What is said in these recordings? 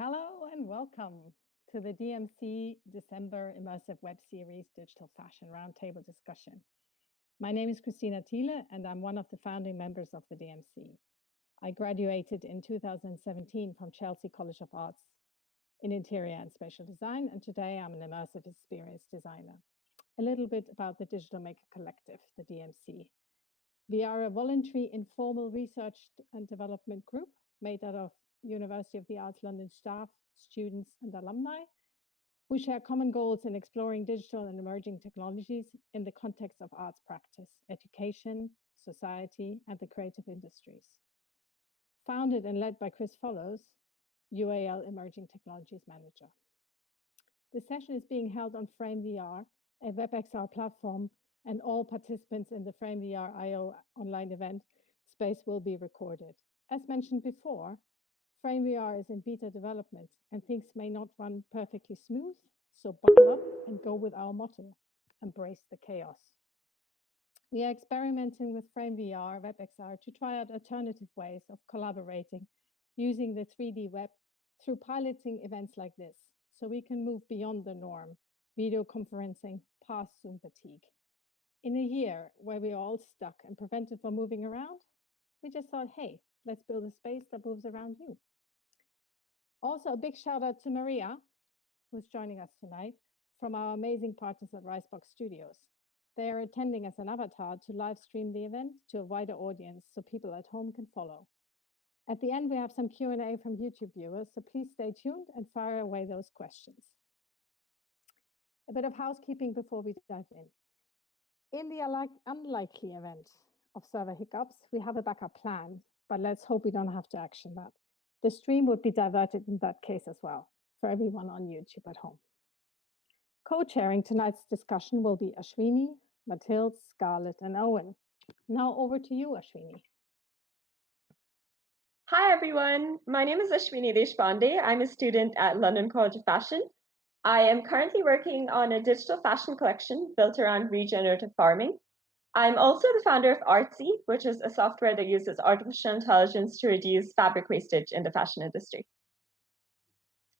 Hello and welcome to the DMC December Immersive Web Series Digital Fashion Roundtable discussion. My name is Kristina Thiele and I'm one of the founding members of the DMC. I graduated in 2017 from Chelsea College of Arts in interior and spatial design, and today I'm an immersive experience designer. A little bit about the Digital Maker Collective, the DMC. We are a voluntary informal research and development group made out of University of the Arts London staff, students and alumni who share common goals in exploring digital and emerging technologies in the context of arts practice, education, society and the creative industries. Founded and led by Chris Follows, UAL Emerging Technologies Manager. The session is being held on Frame VR, a WebXR platform, and all participants in the Frame VR IO online event space will be recorded. As mentioned before, Frame VR is in beta development and things may not run perfectly smooth, so buckle up and go with our motto, embrace the chaos. We are experimenting with Frame VR, WebXR to try out alternative ways of collaborating using the 3D web through piloting events like this, so we can move beyond the norm, video conferencing past Zoom fatigue. In a year where we are all stuck and prevented from moving around, we just thought, hey, let's build a space that moves around you. Also, a big shout out to Maria, who's joining us tonight, from our amazing partners at Ricebox Studios. They are attending as an avatar to live stream the event to a wider audience so people at home can follow. At the end, we have some Q&A from YouTube viewers, so please stay tuned and fire away those questions. A bit of housekeeping before we dive in. In the unlikely event of server hiccups, we have a backup plan, but let's hope we don't have to action that. The stream would be diverted in that case as well, for everyone on YouTube at home. Co-chairing tonight's discussion will be Ashwini, Mathilde, Scarlett, and Owen. Now over to you, Ashwini. Hi, everyone. My name is Ashwini Deshpande. I'm a student at London College of Fashion. I am currently working on a digital fashion collection built around regenerative farming. I'm also the founder of Artsy, which is a software that uses artificial intelligence to reduce fabric wastage in the fashion industry.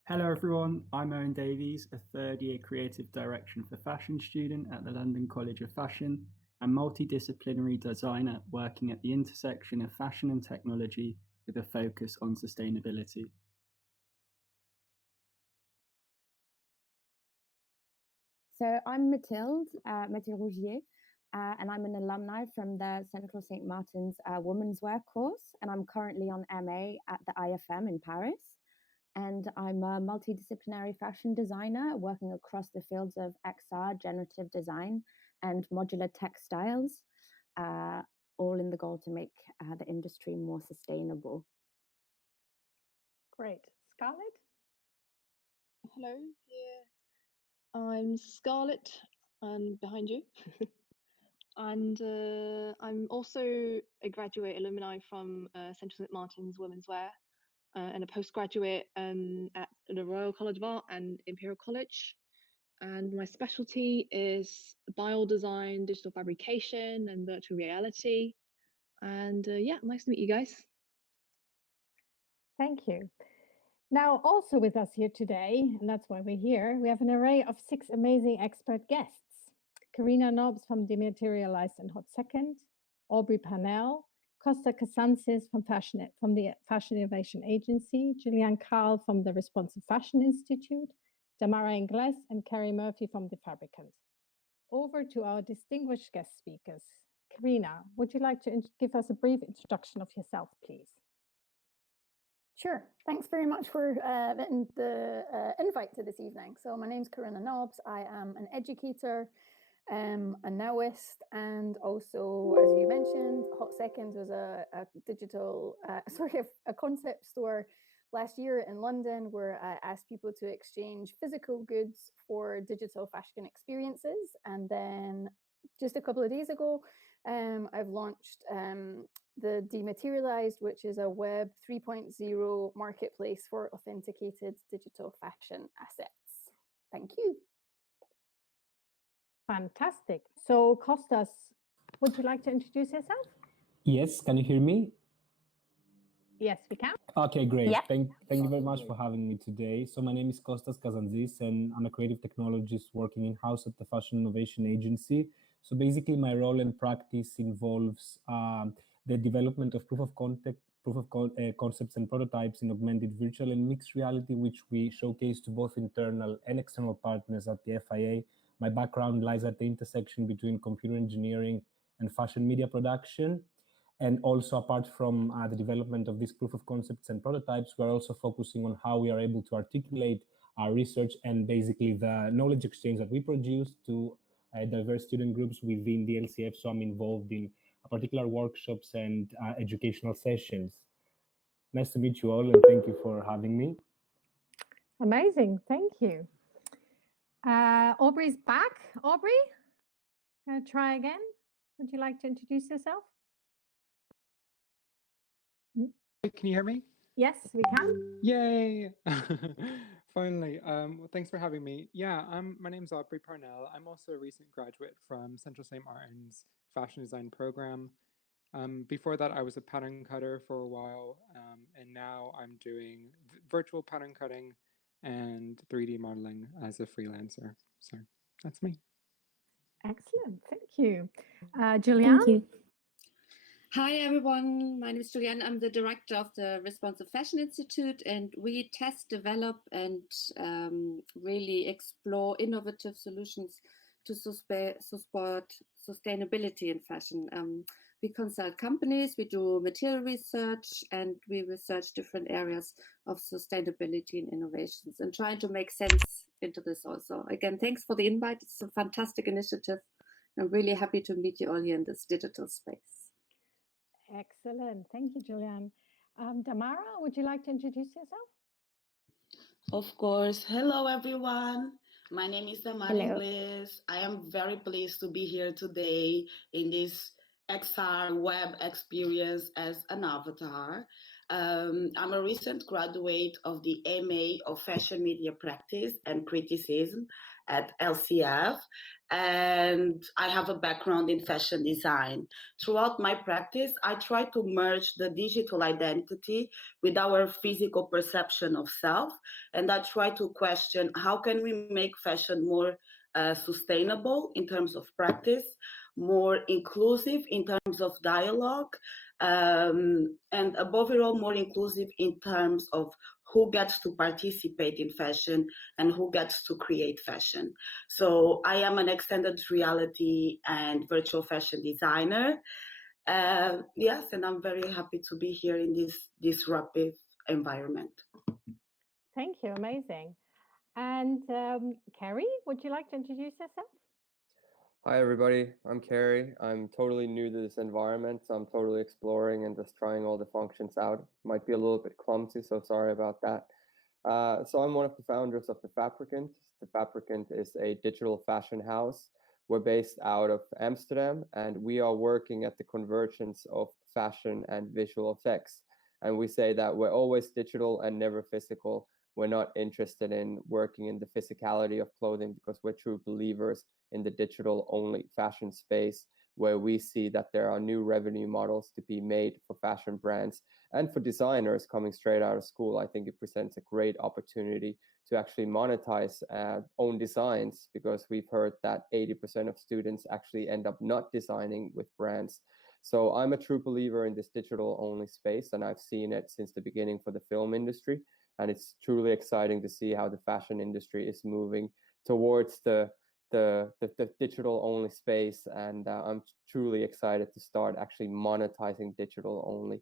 Hello everyone, I'm Owen Davies, a third-year creative direction for fashion student at the London College of Fashion and multidisciplinary designer working at the intersection of fashion and technology with a focus on sustainability. So I'm Mathilde Rougier, and I'm an alumni from the Central St. Martin's Women's Wear course, and I'm currently on MA at the IFM in Paris. And I'm a multidisciplinary fashion designer working across the fields of XR, generative design, and modular textiles, all in the goal to make the industry more sustainable. Great. Scarlett? Hello, here I'm Scarlett, and behind you. And I'm also a graduate alumni from Central St. Martin's Women's Wear and a postgraduate at the Royal College of Art and Imperial College. And my specialty is biodesign, digital fabrication, and virtual reality. And yeah, nice to meet you guys. Thank you. Now, also with us here today, and that's why we're here, we have an array of 6 amazing expert guests. Karina Nobbs from Dematerialized and Hot Second, Aubrey Parnell, Costa Casansis from the Fashion Innovation Agency, Juliane Kahl from the Responsive Fashion Institute, Damara Ingles, and Carrie Murphy from The Fabricant. Over to our distinguished guest speakers. Karina, would you like to give us a brief introduction of yourself, please? Sure. Thanks very much for the invite to this evening. So my name's Karina Nobbs. I am an educator, a nowist, and also, as you mentioned, Hot Seconds was a digital, a concept store last year in London where I asked people to exchange physical goods for digital fashion experiences. And then just a couple of days ago, I've launched the Dematerialized, which is a Web 3.0 marketplace for authenticated digital fashion assets. Thank you. Fantastic. So, Kostas, would you like to introduce yourself? Yes, can you hear me? Yes, we can. Okay, great. Yeah. Thank you very much for having me today. So my name is Kostas Kazantzis, and I'm a creative technologist working in-house at the Fashion Innovation Agency. So basically, my role and practice involves the development of concepts and prototypes in augmented virtual and mixed reality, which we showcase to both internal and external partners at the FIA. My background lies at the intersection between computer engineering and fashion media production. And also, apart from the development of these proof of concepts and prototypes, we're also focusing on how we are able to articulate our research and basically the knowledge exchange that we produce to diverse student groups within the LCF. So I'm involved in particular workshops and educational sessions. Nice to meet you all, and thank you for having me. Amazing, thank you. Aubrey's back. Aubrey, gonna try again. Would you like to introduce yourself? Can you hear me? Yes, we can. Yay! Finally. Well, thanks for having me. Yeah, my name's Aubrey Parnell. I'm also a recent graduate from Central St. Martin's fashion design program. Before that, I was a pattern cutter for a while, and now I'm doing virtual pattern cutting and 3D modeling as a freelancer. So that's me. Excellent, thank you. Juliane? Thank you. Hi, everyone. My name is Juliane. I'm the director of the Responsive Fashion Institute, and we test, develop, and really explore innovative solutions to support sustainability in fashion. We consult companies, we do material research, and we research different areas of sustainability and innovations and trying to make sense into this also. Again, thanks for the invite. It's a fantastic initiative. I'm really happy to meet you all here in this digital space. Excellent. Thank you, Juliane. Damara, would you like to introduce yourself? Of course. Hello, everyone. My name is Damara Ingles. I am very pleased to be here today in this XR web experience as an avatar. I'm a recent graduate of the MA of Fashion Media Practice and Criticism at LCF, and I have a background in fashion design. Throughout my practice, I try to merge the digital identity with our physical perception of self, and I try to question how can we make fashion more sustainable in terms of practice, more inclusive in terms of dialogue, and above all, more inclusive in terms of who gets to participate in fashion and who gets to create fashion. So I am an extended reality and virtual fashion designer. Yes, and I'm very happy to be here in this disruptive environment. Thank you, amazing. And Carrie, would you like to introduce yourself? Hi, everybody. I'm Carrie. I'm totally new to this environment, so I'm totally exploring and just trying all the functions out. Might be a little bit clumsy, so sorry about that. So I'm one of the founders of The Fabricant. The Fabricant is a digital fashion house. We're based out of Amsterdam, and we are working at the convergence of fashion and visual effects. And we say that we're always digital and never physical. We're not interested in working in the physicality of clothing because we're true believers in the digital only fashion space, where we see that there are new revenue models to be made for fashion brands and for designers coming straight out of school. I think it presents a great opportunity to actually monetize own designs, because we've heard that 80% of students actually end up not designing with brands. So I'm a true believer in this digital only space, and I've seen it since the beginning for the film industry. And it's truly exciting to see how the fashion industry is moving towards the digital only space. And I'm truly excited to start actually monetizing digital only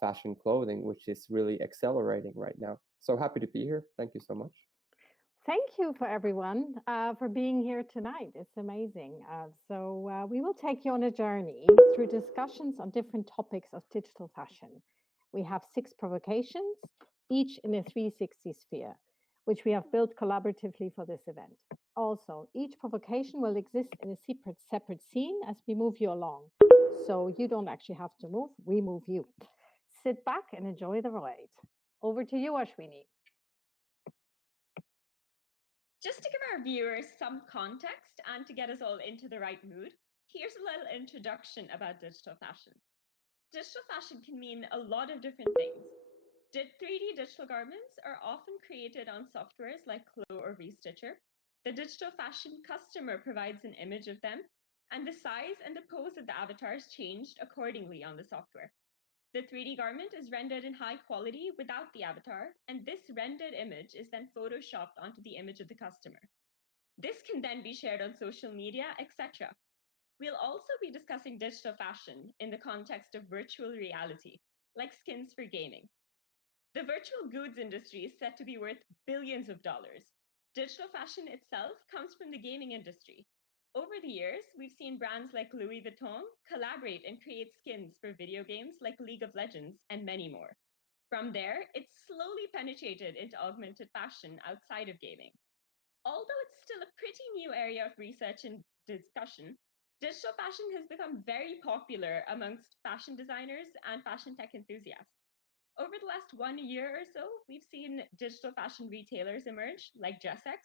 fashion clothing, which is really accelerating right now. So happy to be here. Thank you so much. Thank you for everyone for being here tonight. It's amazing. So we will take you on a journey through discussions on different topics of digital fashion. We have 6 provocations, each in a 360 sphere, which we have built collaboratively for this event. Also, each provocation will exist in a separate scene as we move you along. So you don't actually have to move, we move you. Sit back and enjoy the ride. Over to you, Ashwini. Just to give our viewers some context and to get us all into the right mood, here's a little introduction about digital fashion. Digital fashion can mean a lot of different things. 3D digital garments are often created on softwares like Clo or Restitcher. The digital fashion customer provides an image of them, and the size and the pose of the avatar is changed accordingly on the software. The 3D garment is rendered in high quality without the avatar, and this rendered image is then photoshopped onto the image of the customer. This can then be shared on social media, etc. We'll also be discussing digital fashion in the context of virtual reality, like skins for gaming. The virtual goods industry is set to be worth billions of dollars. Digital fashion itself comes from the gaming industry. Over the years, we've seen brands like Louis Vuitton collaborate and create skins for video games like League of Legends and many more. From there, it's slowly penetrated into augmented fashion outside of gaming. Although it's still a pretty new area of research and discussion, digital fashion has become very popular amongst fashion designers and fashion tech enthusiasts. Over the last 1 year or so, we've seen digital fashion retailers emerge, like DressX,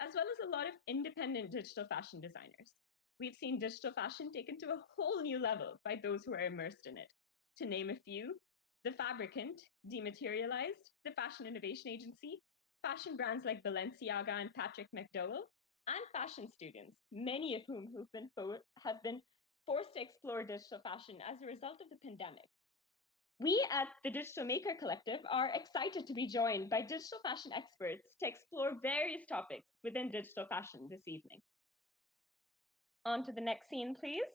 as well as a lot of independent digital fashion designers. We've seen digital fashion taken to a whole new level by those who are immersed in it. To name a few, The Fabricant, Dematerialized, the Fashion Innovation Agency, fashion brands like Balenciaga and Patrick McDowell, and fashion students, many of whom have been forced to explore digital fashion as a result of the pandemic. We at the Digital Maker Collective are excited to be joined by digital fashion experts to explore various topics within digital fashion this evening. On to the next scene, please.